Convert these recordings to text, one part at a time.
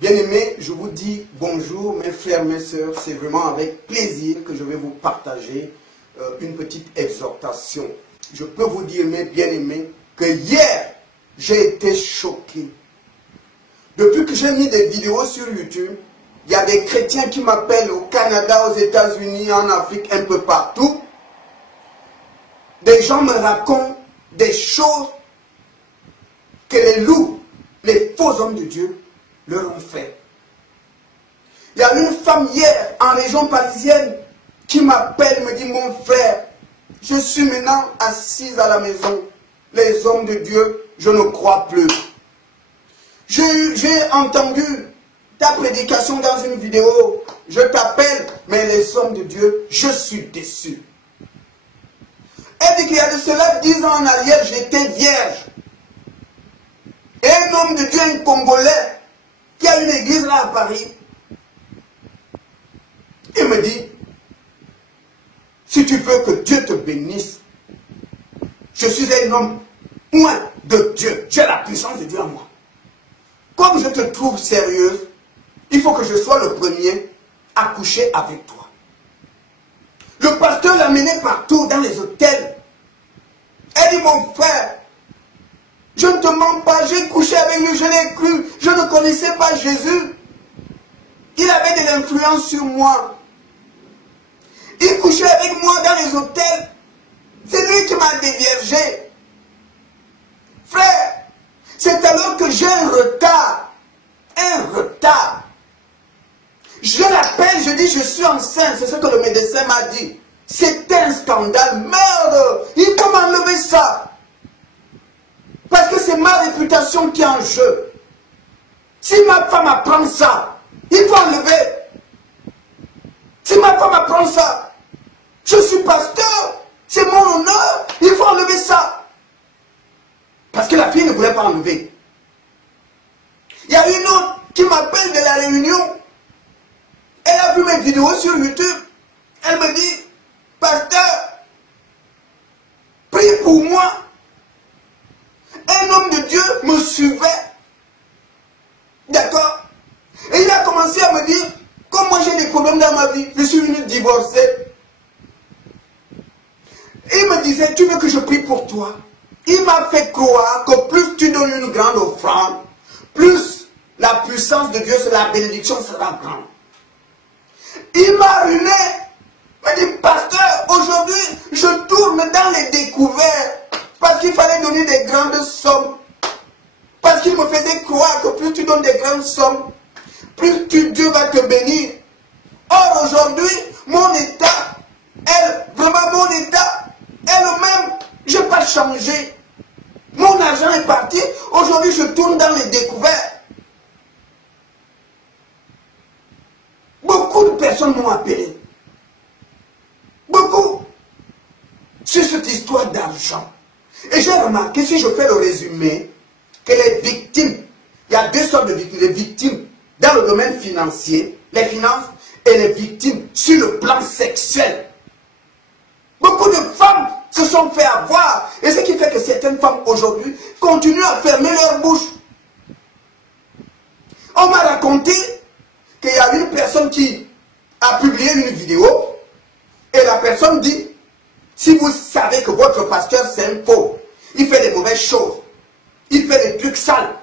Bien-aimés, je vous dis bonjour mes frères, mes sœurs. C'est vraiment avec plaisir que je vais vous partager une petite exhortation. Je peux vous dire, mes bien-aimés, que hier, j'ai été choqué. Depuis que j'ai mis des vidéos sur YouTube, il y a des chrétiens qui m'appellent au Canada, aux États-Unis, en Afrique, un peu partout. Des gens me racontent des choses que les loups, les faux hommes de Dieu, leur ont fait. Il y a une femme hier, en région parisienne, qui m'appelle, me dit, mon frère, je suis maintenant assise à la maison. Les hommes de Dieu, je ne crois plus. J'ai entendu ta prédication dans une vidéo. Je t'appelle, mais les hommes de Dieu, je suis déçu. Elle dit qu'il y a de cela 10 ans en arrière, j'étais vierge. Et un homme de Dieu, un Congolais, qui a une église là à Paris, il me dit, si tu veux que Dieu te bénisse, je suis un homme loin de Dieu. J'ai la puissance de Dieu en moi. Comme je te trouve sérieuse, il faut que je sois le premier à coucher avec toi. Le pasteur l'a mené partout dans les hôtels. Elle dit, mon frère, je ne te mens pas, j'ai couché avec lui, je l'ai cru, je ne connaissais pas Jésus. Il avait de l'influence sur moi. Il couchait avec moi dans les hôtels. C'est lui qui m'a déviergé. Frère, c'est alors que j'ai un retard. Un retard. Je l'appelle, je dis, je suis enceinte. C'est ce que le médecin m'a dit. C'est un scandale. Merde, il peut m'enlever ça. Parce que c'est ma réputation qui est en jeu. Si ma femme apprend ça, il faut enlever. Si ma femme apprend ça, je suis pasteur, c'est mon honneur, il faut enlever ça. Parce que la fille ne voulait pas enlever. Il y a une autre qui m'appelle de la Réunion. Elle a vu mes vidéos sur YouTube. Elle me dit, pasteur, prie pour moi. Un homme de Dieu me suivait. D'accord? Et il a commencé à me dire, comme moi j'ai des problèmes dans ma vie, je suis venu divorcer. Il me disait, tu veux que je prie pour toi? Il m'a fait croire que plus tu donnes une grande offrande, plus la puissance de Dieu, la bénédiction sera grande. Il m'a ruiné. Il m'a dit, pasteur, aujourd'hui, je tourne dans les découvertes. Parce qu'il fallait donner des grandes sommes. Parce qu'il me faisait croire que plus tu donnes des grandes sommes, plus Dieu va te bénir. Or, aujourd'hui, mon état, vraiment mon état, elle-même, je n'ai pas changé. Mon argent est parti. Aujourd'hui, je tourne dans les découvertes. Beaucoup de personnes m'ont appelé. Beaucoup. Sur cette histoire d'argent. Et j'ai remarqué, si je fais le résumé, que les victimes, il y a deux sortes de victimes. Les victimes dans le domaine financier, les finances, et les victimes sur le plan sexuel. Beaucoup de femmes se sont fait avoir. Et ce qui fait que certaines femmes aujourd'hui continuent à fermer leur bouche. On m'a raconté qu'il y a une personne qui a publié une vidéo et la personne dit, si vous savez que votre pasteur c'est un faux, il fait des mauvaises choses, il fait des trucs sales,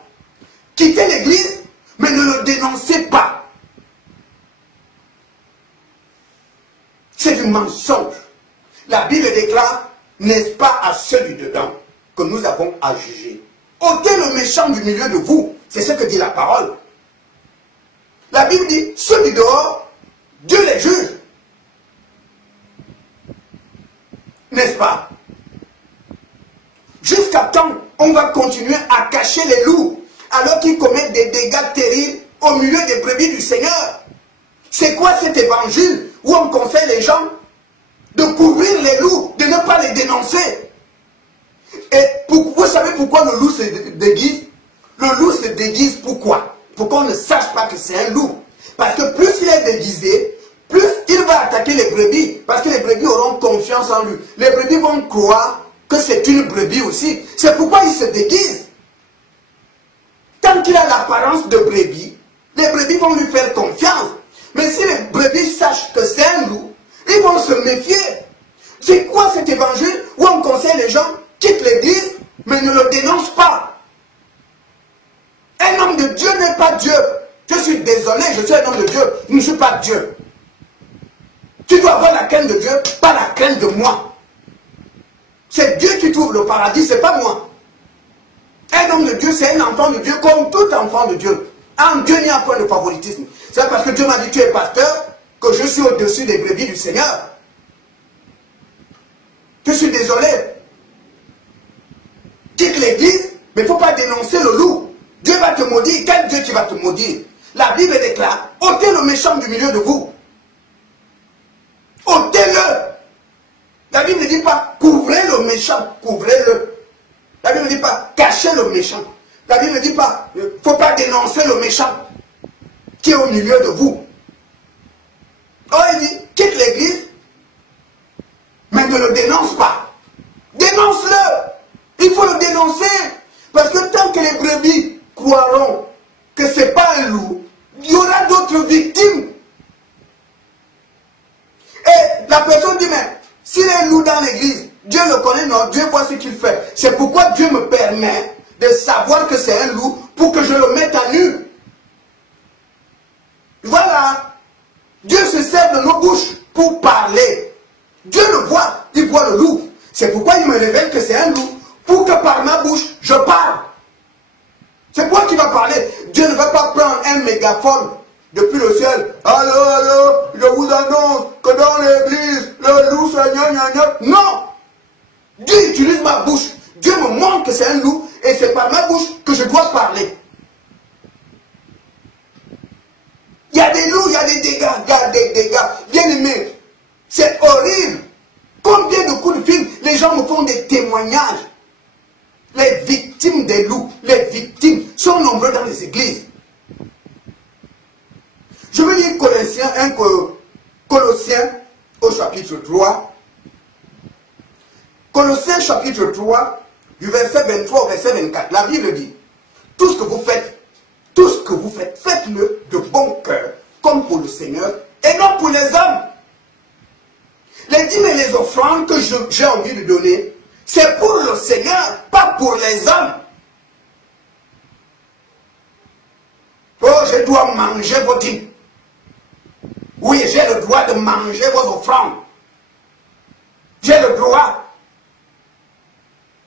quittez l'église, mais ne le dénoncez pas. C'est du mensonge. La Bible déclare, n'est-ce pas à ceux du dedans que nous avons à juger. Ôtez le méchant du milieu de vous. C'est ce que dit la parole. La Bible dit, ceux du dehors, Dieu les juge. N'est-ce pas? Jusqu'à temps, on va continuer à cacher les loups alors qu'ils commettent des dégâts terribles au milieu des brebis du Seigneur. C'est quoi cet évangile où on conseille les gens de couvrir les loups, de ne pas les dénoncer? Et vous savez pourquoi le loup se déguise? Le loup se déguise pourquoi? Pour qu'on ne sache pas que c'est un loup. Parce que plus il est déguisé, plus il va attaquer les brebis. Parce que les brebis auront confiance en lui. Les brebis vont croire que c'est une brebis aussi. C'est pourquoi il se déguise. Tant qu'il a l'apparence de brebis, Les brebis vont lui faire confiance. Mais si les brebis sachent que c'est un loup, ils vont se méfier. C'est quoi cet évangile où on conseille les gens, quittent l'église, mais ne le dénoncent pas? Un homme de Dieu n'est pas Dieu. Je suis désolé, je suis un homme de Dieu, je ne suis pas Dieu. Tu dois avoir la crainte de Dieu, pas la crainte de moi. C'est Dieu qui trouve le paradis, c'est pas moi. Un homme de Dieu, c'est un enfant de Dieu, comme tout enfant de Dieu. En Dieu, il n'y a point de favoritisme. C'est parce que Dieu m'a dit, tu es pasteur, que je suis au-dessus des brebis du Seigneur. Je suis désolé. Quitte l'église, mais il ne faut pas dénoncer le loup. Dieu va te maudire. Quel Dieu qui va te maudire? La Bible déclare, ôtez le méchant du milieu de vous. Ôtez-le. La Bible ne dit pas, couvrez le méchant, couvrez-le. La Bible ne dit pas, cachez le méchant. La Bible ne dit pas, il ne faut pas dénoncer le méchant qui est au milieu de vous. Oh, il dit, quitte l'église, mais ne le dénonce pas. Dénonce-le. Il faut le dénoncer. Parce que tant que les brebis croiront que ce n'est pas un loup, il y aura d'autres victimes. Et la personne dit, mais s'il est un loup dans l'église, Dieu le connaît, non, Dieu voit ce qu'il fait. C'est pourquoi Dieu me permet de savoir que c'est un loup pour que je le mette à nu. Voilà. Dieu se sert de nos bouches pour parler. Dieu le voit, il voit le loup. C'est pourquoi il me révèle que c'est un loup, pour que par ma bouche, je parle. C'est toi qui vas parler. Dieu ne va pas prendre un mégaphone depuis le ciel. Allô, allô, je vous annonce que dans l'église, le loup c'est gna gna gna. Non. Dieu utilise ma bouche. Dieu me montre que c'est un loup et c'est par ma bouche que je dois parler. Il y a des loups, il y a des dégâts, il y a des dégâts. Bien aimé, c'est horrible. Combien de coups de fil, les gens me font des témoignages. Les victimes des loups, les victimes sont nombreux dans les églises. Je veux lire Colossiens au chapitre 3. Colossiens chapitre 3, du verset 23 au verset 24. La Bible dit, tout ce que vous faites, faites-le de bon cœur, comme pour le Seigneur, et non pour les hommes. Les dîmes et les offrandes que j'ai envie de donner, c'est pour le Seigneur, pas pour les hommes. Oh, je dois manger vos dîmes. Oui, j'ai le droit de manger vos offrandes. J'ai le droit.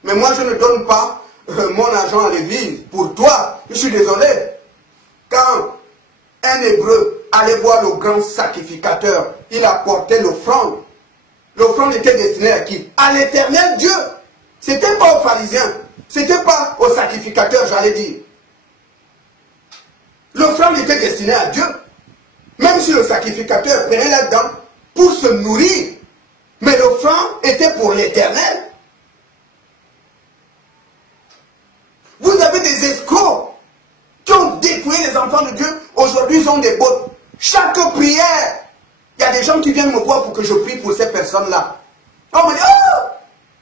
Mais moi, je ne donne pas mon argent à l'église. Pour toi, je suis désolé. Quand un Hébreu allait voir le grand sacrificateur, il apportait l'offrande. L'offrande était destinée à qui? À l'Éternel Dieu. Ce n'était pas aux pharisiens. Ce n'était pas aux sacrificateurs, j'allais dire. L'offrande était destinée à Dieu. Même si le sacrificateur prenait là-dedans pour se nourrir. Mais l'offrande était pour l'Éternel. Vous avez des escrocs qui ont dépouillé les enfants de Dieu. Aujourd'hui, ils ont des bottes. Chaque prière, il y a des gens qui viennent me voir pour que je prie pour ces personnes-là. On me dit, oh,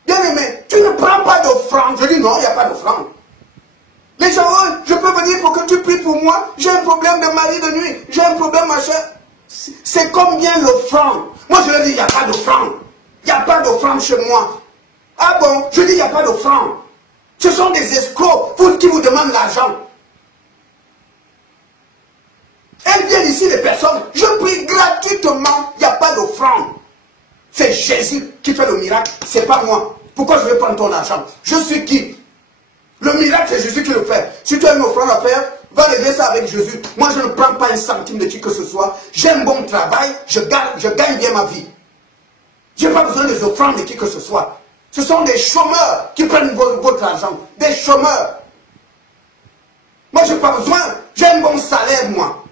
bien aimé, tu ne prends pas d'offrande. Je dis, non, il n'y a pas d'offrande. Les gens, oh, je peux venir pour que tu pries pour moi. J'ai un problème de mari de nuit. J'ai un problème, machin. C'est combien l'offrande? Moi, je leur dis, il n'y a pas d'offrande. Il n'y a pas d'offrande chez moi. Ah bon? Je dis, il n'y a pas d'offrande. Ce sont des escrocs qui vous demandent l'argent. Elles viennent ici, les personnes. Je prie gratuitement. Il n'y a pas d'offrande. C'est Jésus qui fait le miracle. Ce n'est pas moi. Pourquoi je vais prendre ton argent? Je suis qui? Le miracle, c'est Jésus qui le fait. Si tu as une offrande à faire, va régler ça avec Jésus. Moi, je ne prends pas un centime de qui que ce soit. J'ai un bon travail. Je gagne bien ma vie. Je n'ai pas besoin des offrandes de qui que ce soit. Ce sont des chômeurs qui prennent votre argent. Des chômeurs. Moi, je n'ai pas besoin. J'ai un bon salaire, moi.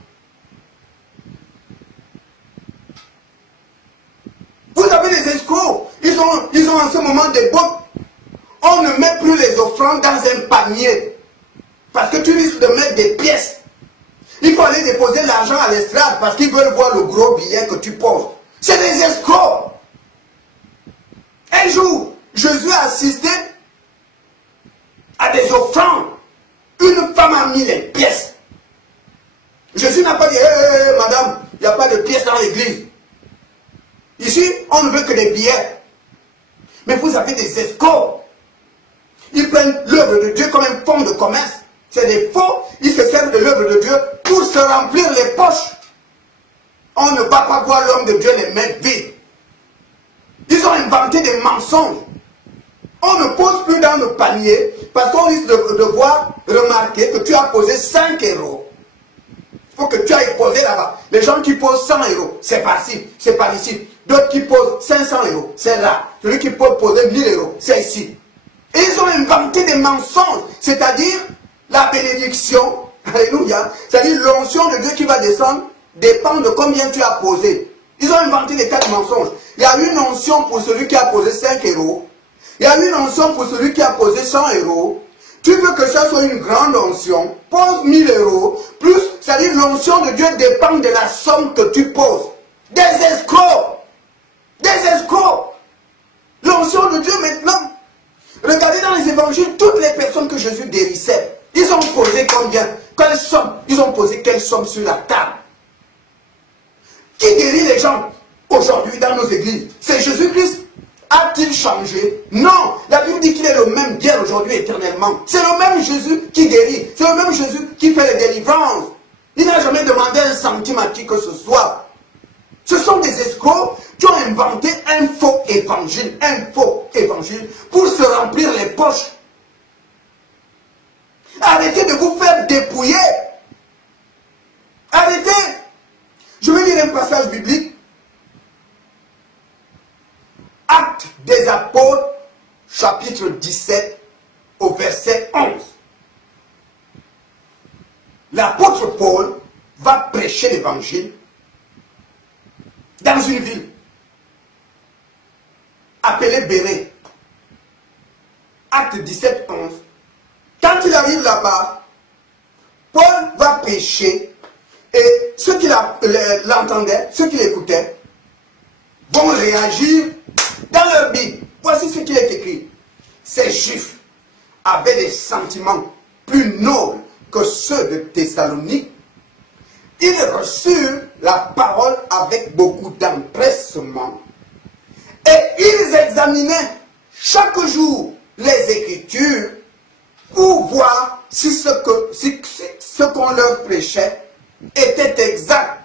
Vous avez des escrocs. Ils ont en ce moment des bottes. On ne met plus les offrandes dans un panier. Parce que tu risques de mettre des pièces. Il faut aller déposer l'argent à l'estrade parce qu'ils veulent voir le gros billet que tu poses. C'est des escrocs. Un jour, Jésus a assisté à des offrandes. Une femme a mis les pièces. Je Jésus n'a pas dit, madame, il n'y a pas de pièces dans l'église. Ici, on ne veut que des billets. Mais vous avez des escrocs. Ils prennent l'œuvre de Dieu comme un fonds de commerce. C'est des faux. Ils se servent de l'œuvre de Dieu pour se remplir les poches. On ne va pas voir l'homme de Dieu les mains vides. Ils ont inventé des mensonges. On ne pose plus dans le panier parce qu'on risque de voir remarquer que tu as posé 5 euros. Il faut que tu ailles poser là-bas. Les gens qui posent 100 euros, c'est par-ci, c'est par ici. D'autres qui posent 500 euros, c'est là. Celui qui peut poser 1000 euros, c'est ici. Et ils ont inventé des mensonges, c'est-à-dire la bénédiction, alléluia, c'est-à-dire l'onction de Dieu qui va descendre dépend de combien tu as posé. Ils ont inventé des 4 mensonges. Il y a une onction pour celui qui a posé 5 euros. Il y a une onction pour celui qui a posé 100 euros. Tu veux que ça soit une grande onction, pose 1000 euros, plus, c'est-à-dire l'onction de Dieu dépend de la somme que tu poses. Des escrocs. Des escrocs. L'onction de Dieu maintenant. Regardez dans les évangiles, toutes les personnes que Jésus guérissait, ils ont posé combien? Quelle somme? Ils ont posé quelle somme sur la table? Qui guérit les gens aujourd'hui dans nos églises? C'est Jésus-Christ. A-t-il changé? Non. La Bible dit qu'il est le même hier, aujourd'hui, éternellement. C'est le même Jésus qui guérit. C'est le même Jésus qui fait les délivrances. Il n'a jamais demandé un centime à qui que ce soit. Ce sont des escrocs qui ont inventé un faux évangile pour se remplir les poches. Arrêtez de vous faire dépouiller. Arrêtez. Je vais lire un passage biblique. Actes des apôtres, chapitre 17, au verset 11. L'apôtre Paul va prêcher l'évangile dans une ville appelée Bérée. Acte 17, 11. Quand il arrive là-bas, Paul va prêcher et ceux qui l'entendaient, ceux qui l'écoutaient, vont réagir dans leur Bible. Voici ce qu'il est écrit. Ces Juifs avaient des sentiments plus nobles que ceux de Thessalonique. Ils reçurent la parole avec beaucoup d'empressement et ils examinaient chaque jour les Écritures pour voir si ce qu'on leur prêchait était exact.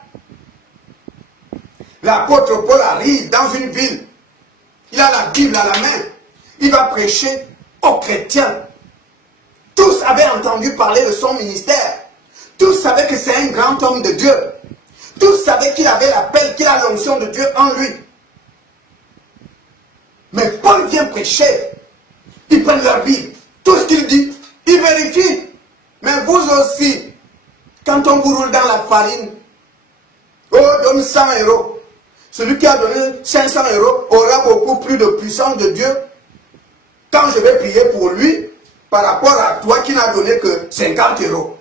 L'apôtre Paul arrive dans une ville. Il a la Bible à la main. Il va prêcher aux chrétiens. Tous avaient entendu parler de son ministère. Tous savaient que c'est un grand homme de Dieu. Tous savaient qu'il avait l'appel, qu'il a l'onction de Dieu en lui. Mais Paul vient prêcher. Ils prennent leur Bible. Tout ce qu'il dit, ils vérifient. Mais vous aussi, quand on vous roule dans la farine, donne 100 euros. Celui qui a donné 500 euros aura beaucoup plus de puissance de Dieu quand je vais prier pour lui par rapport à toi qui n'a donné que 50 euros.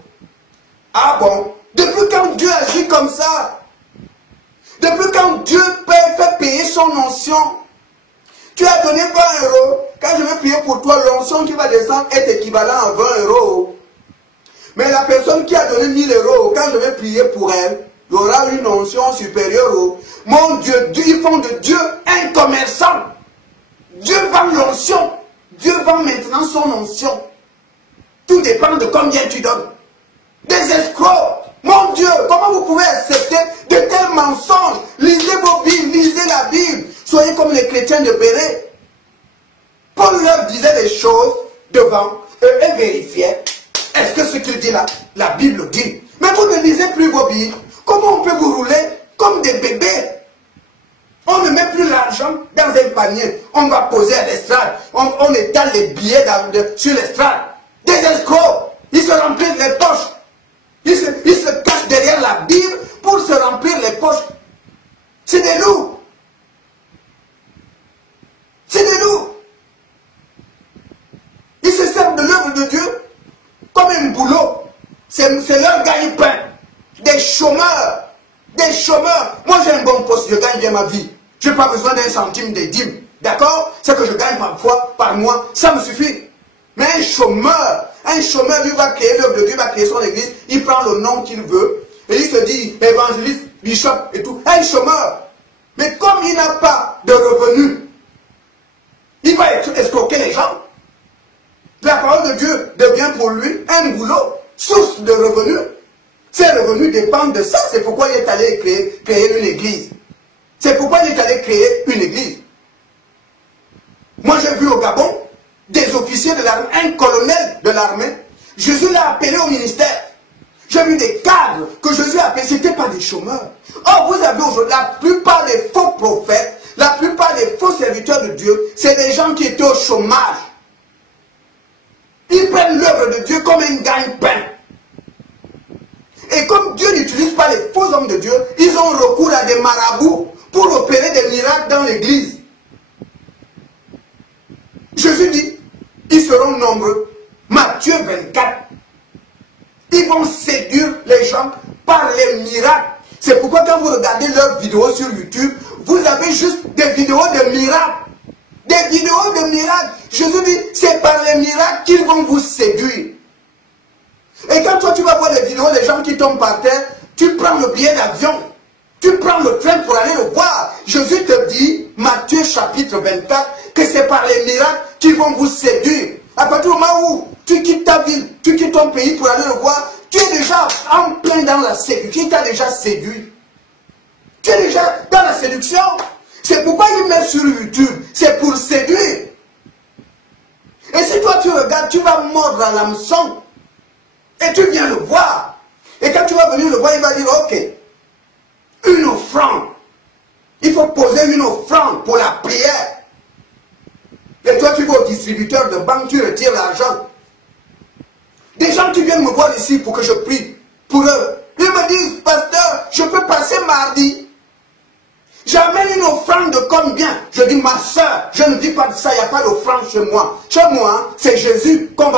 Ah bon? Depuis quand Dieu agit comme ça? Depuis quand Dieu fait payer son onction? Tu as donné 20 euros. Quand je vais prier pour toi, l'onction qui va descendre est équivalent à 20 euros. Mais la personne qui a donné 1000 euros, quand je vais prier pour elle, il y aura une onction supérieure. Mon Dieu, ils font de Dieu un commerçant. Dieu vend l'onction. Dieu vend maintenant son onction. Tout dépend de combien tu donnes. Des escrocs. Mon Dieu, comment vous pouvez accepter de tels mensonges? Lisez vos Bibles, lisez la Bible. Soyez comme les chrétiens de Bérée. Paul leur disait les choses devant eux et vérifiait. Est-ce que ce qu'il dit là, la Bible dit? Mais vous ne lisez plus vos Bibles. Comment on peut vous rouler comme des bébés? On ne met plus l'argent dans un panier. On va poser à l'estrade. On étale les billets sur l'estrade. Des escrocs. Ils se remplissent les poches. Ils se cachent derrière la Bible pour se remplir les poches. C'est des loups. C'est des loups. Ils se servent de l'œuvre de Dieu comme un boulot. C'est leur gagne-pain. Des chômeurs. Des chômeurs. Moi j'ai un bon poste, je gagne bien ma vie. Je n'ai pas besoin d'un centime des dîmes. D'accord? C'est que je gagne parfois, par mois, ça me suffit. Mais un chômeur, il va créer l'œuvre de Dieu, il va créer son église, il prend le nom qu'il veut. et il se dit évangéliste, bishop et tout, un chômeur. Mais comme il n'a pas de revenus, il va escroquer les gens. La parole de Dieu devient pour lui un boulot, source de revenus. Ces revenus dépendent de ça. C'est pourquoi il est allé créer une église. C'est pourquoi il est allé créer une église. Moi, j'ai vu au Gabon des officiers de l'armée, un colonel de l'armée. Jésus l'a appelé au ministère. J'ai vu des cadres que Jésus a appelés. Ce n'étaient pas des chômeurs. Or, vous avez aujourd'hui la plupart des faux prophètes, la plupart des faux serviteurs de Dieu, c'est des gens qui étaient au chômage. Ils prennent l'œuvre de Dieu comme un gagne-pain. Et comme Dieu n'utilise pas les faux hommes de Dieu, ils ont recours à des marabouts pour opérer des miracles dans l'église. Jésus dit, ils seront nombreux. Matthieu 24. Ils vont séduire les gens par les miracles. C'est pourquoi quand vous regardez leurs vidéos sur YouTube, vous avez juste des vidéos de miracles. Des vidéos de miracles. Jésus dit, c'est par les miracles qu'ils vont vous séduire. Et quand toi tu vas voir les vidéos des gens qui tombent par terre, tu prends le billet d'avion. Tu prends le train pour aller le voir. Jésus te dit, Matthieu chapitre 24, que c'est par les miracles qu'ils vont vous séduire. À partir du moment où tu quittes ta ville, tu quittes ton pays pour aller le voir, tu es déjà en plein dans la séduction. Qui t'a déjà séduit? Tu es déjà dans la séduction. C'est pourquoi il met sur YouTube. C'est pour séduire. Et si toi tu regardes, tu vas mordre à l'hameçon. Et tu viens le voir. Et quand tu vas venir le voir, il va dire, ok, une offrande. Il faut poser une offrande pour la prière. Et toi, tu vas au distributeur de banque, tu retires l'argent. Des gens qui viennent me voir ici pour que je prie pour eux. Ils me disent, pasteur, je peux passer mardi. J'amène une offrande de combien? Je dis, ma soeur, je ne dis pas de ça, il n'y a pas d'offrande chez moi. Chez moi, c'est Jésus qu'on va